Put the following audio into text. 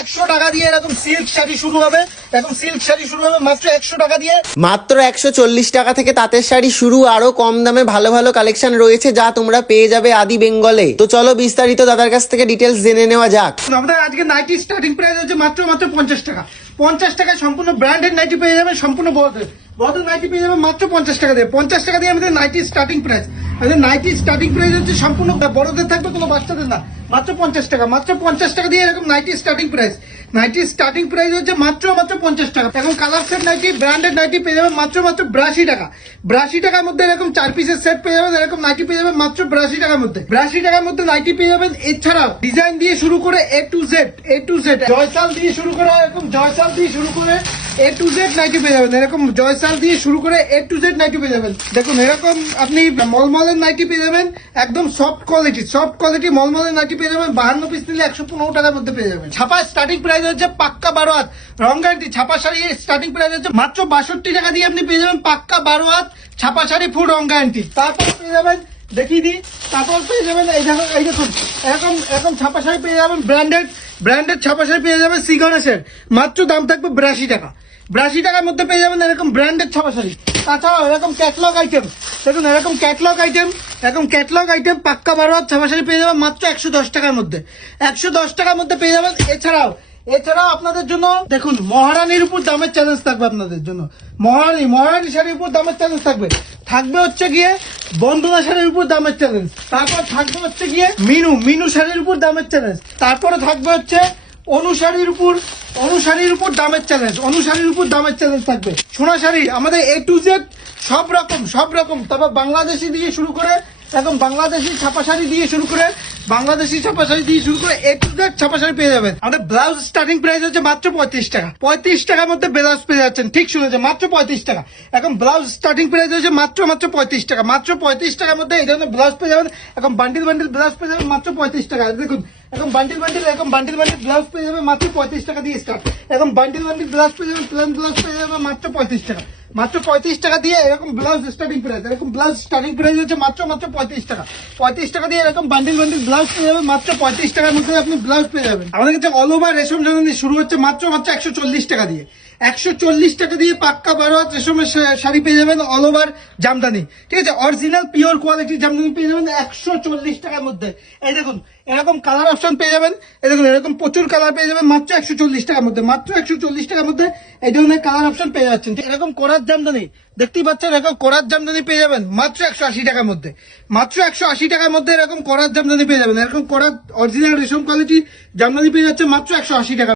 একশো টাকা দিয়ে এরকম সিল্ক শাড়ি শুরু হবে। এরকম সিল্ক শাড়ি শুরু হবে মাত্র একশো টাকা দিয়ে। মাত্র একশো চল্লিশ টাকা থেকে তাঁতের শাড়ি শুরু আরও কম দামে ভালো ভালো কালেকশন রয়েছে যা তোমরা পেয়ে যাবে আদি বেঙ্গলে। তো চলো বিস্তারিত দাদার কাছ থেকে ডিটেলস জেনে নেওয়া যাক। আমাদের আজকে নাইটি স্টার্টিং প্রাইস হচ্ছে মাত্র মাত্র পঞ্চাশ টাকা। পঞ্চাশ টাকায় সম্পূর্ণ ব্র্যান্ডেড নাইটি পেয়ে যাবেন সম্পূর্ণ বড়দের বড়দের নাইটি পেয়ে যাবেন মাত্র পঞ্চাশ টাকা দিয়ে। পঞ্চাশ টাকা দিয়ে আমাদের nighty starting price nighty starting price হচ্ছে সম্পূর্ণ বড়দের থাকবে, কোনো বাচ্চাদের না। মাত্র পঞ্চাশ টাকা, মাত্র পঞ্চাশ টাকা দিয়ে এরকম nighty starting price nighty starting price হচ্ছে মাত্র মাত্র পঞ্চাশ টাকা। এখন colour set nighty branded nighty পেয়ে যাবেন মাত্র মাত্র বিরাশি টাকা। বিরাশি টাকার মধ্যে এরকম চার পিসের সেট পেয়ে যাবেন, এরকম নাইটি পেয়ে যাবেন মাত্র বিরাশি টাকার মধ্যে। বিরাশি টাকার মধ্যে নাইটি পেয়ে যাবেন, এছাড়াও ডিজাইন দিয়ে শুরু করে A to Z A to Z জয়সাল দিয়ে শুরু করে, এরকম জয়সাল দিয়ে শুরু করে এ টু জেড নাইটি পেয়ে যাবেন। এরকম জয়সাল দিয়ে শুরু করে এ টু জেড নাইটি পেয়ে যাবেন। দেখুন, এরকম আপনি মলমলের নাইটি পেয়ে যাবেন, একদম সফট কোয়ালিটি সফট কোয়ালিটি মলমলের নাইটি পেয়ে যাবেন, বাহান্ন পিস নিলে একশো পনেরো টাকার মধ্যে পেয়ে যাবেন। ছাপা স্টার্টিং প্রাইস হচ্ছে পাক্কা বারো হাত রং গ্যারান্টি ছাপা শাড়ি স্টার্টিং প্রাইস হচ্ছে মাত্র বাষট্টি টাকা দিয়ে আপনি পেয়ে যাবেন পাক্কা বারো হাত ছাপা শাড়ি ফুল রং গ্যারান্টি তারপর পেয়ে যাবেন, দেখিয়ে দিই, তারপর পেয়ে যাবেন, এই দেখুন এই দেখুন, এরকম এরকম ছাপা শাড়ি পেয়ে যাবেন ব্র্যান্ডেড ব্র্যান্ডেড ছাপা শাড়ি পেয়ে যাবেন সিগনেসের মাত্র দাম থাকবে বিরাশি টাকা। বিরাশি টাকার মধ্যে পেয়ে যাবেন এরকম ব্র্যান্ডেড ছাপা শাড়ি। তাছাড়াও এরকম ক্যাটলগ আইটেম দেখুন, এরকম ক্যাটলগ আইটেম এরকম ক্যাটলগ আইটেম পাক্কা বারো হাত ছাপা শাড়ি পেয়ে যাবেন মাত্র একশো দশ টাকার মধ্যে। একশো দশ টাকার মধ্যে পেয়ে যাবেন এছাড়াও এছাড়াও আপনাদের জন্য, দেখুন, মহারানীর উপর দামের চ্যালেঞ্জ থাকবে আপনাদের জন্য। মহারানী মহারানী শাড়ির উপর দামের চ্যালেঞ্জ থাকবে। থাকবে হচ্ছে গিয়ে বন্দনা শাড়ির উপর দামের চ্যালেঞ্জ তারপর থাকবে হচ্ছে গিয়ে মিনু মিনু শাড়ির উপর দামের চ্যালেঞ্জ তারপরে থাকবে হচ্ছে অনুসারীর উপর অনুসারীর উপর দামের চ্যালেঞ্জ অনুসারীর উপর দামের চ্যালেঞ্জ থাকবে। সোনা শাড়ি আমাদের এ টু জেড সব রকম সব রকম। তারপর বাংলাদেশি দিয়ে শুরু করে এখন বাংলাদেশি ছাপা শাড়ি দিয়ে শুরু করে বাংলাদেশি ছাপা শাড়ি দিয়ে শুরু করে এ টু জেড ছাপা শাড়ি পেয়ে যাবেন। আমাদের ব্লাউজ স্টার্টিং প্রাইস হচ্ছে মাত্র পঁয়ত্রিশ টাকা। পঁয়ত্রিশ টাকার মধ্যে ব্লাউজ পেয়ে যাচ্ছেন। ঠিক শুনেছেন, মাত্র পঁয়ত্রিশ টাকা। এখন ব্লাউজ স্টার্টিং প্রাইস হচ্ছে মাত্র মাত্র পঁয়ত্রিশ টাকা। মাত্র পঁয়ত্রিশ টাকার মধ্যে এই ধরনের ব্লাউজ পেয়ে যাবেন। এখন বান্ডিল বান্ডিল ব্লাউজ পেয়ে যাবেন মাত্র পঁয়ত্রিশ টাকা। দেখুন, এখন বান্ডিল বান্ডিল এখন বান্ডিল বান্ডিল ব্লাউজ পেয়ে যাবে মাত্র পঁয়ত্রিশ টাকা দিয়ে স্টার্ট এখন বান্ডিল বান্ডিল ব্লাউজ পেয়ে যাবেন প্লেন ব্লাউজ পেয়ে যাবে মাত্র পঁয়ত্রিশ টাকা। মাত্র পঁয়ত্রিশ টাকা দিয়ে এরকম ব্লাউজ স্টার্টিং প্রাইস এরকম ব্লাউজ স্টার্টিং প্রাইস হচ্ছে মাত্র মাত্র পঁয়ত্রিশ টাকা। পঁয়ত্রিশ টাকা দিয়ে এরকম বান্ডিল বান্ডিল ব্লাউজ পেয়ে যাবেন, মাত্র পঁয়ত্রিশ টাকার মধ্যে আপনি ব্লাউজ পেয়ে যাবেন। আমাদের কাছে অল ওভার রেশম জানানি শুরু হচ্ছে মাত্র মাত্র একশো চল্লিশ টাকা দিয়ে। একশো চল্লিশ টাকা দিয়ে পাক্কা বারো হাত রেশমের শাড়ি পেয়ে যাবেন অল ওভার জামদানি। ঠিক আছে? অরিজিনাল পিওর কোয়ালিটির জামদানি পেয়ে যাবেন একশো চল্লিশ টাকার মধ্যে। এই দেখুন, এরকম কালার অপশন পেয়ে যাবেন। এই দেখুন, এরকম প্রচুর কালার পেয়ে যাবেন মাত্র একশো চল্লিশ টাকার মধ্যে, মাত্র একশো চল্লিশ টাকার মধ্যে এই ধরনের কালার অপশন পেয়ে যাচ্ছেন। এরকম কোরার জামদানি, দেখতেই পাচ্ছেন এরকম কোরার জামদানি পেয়ে যাবেন মাত্র একশো আশি টাকার মধ্যে। মাত্র একশো আশি টাকার মধ্যে এরকম কোরার জামদানি পেয়ে যাবেন। এরকম কোরার অরিজিনাল রেশম কোয়ালিটি জামদানি পেয়ে যাচ্ছে মাত্র একশো আশি টাকা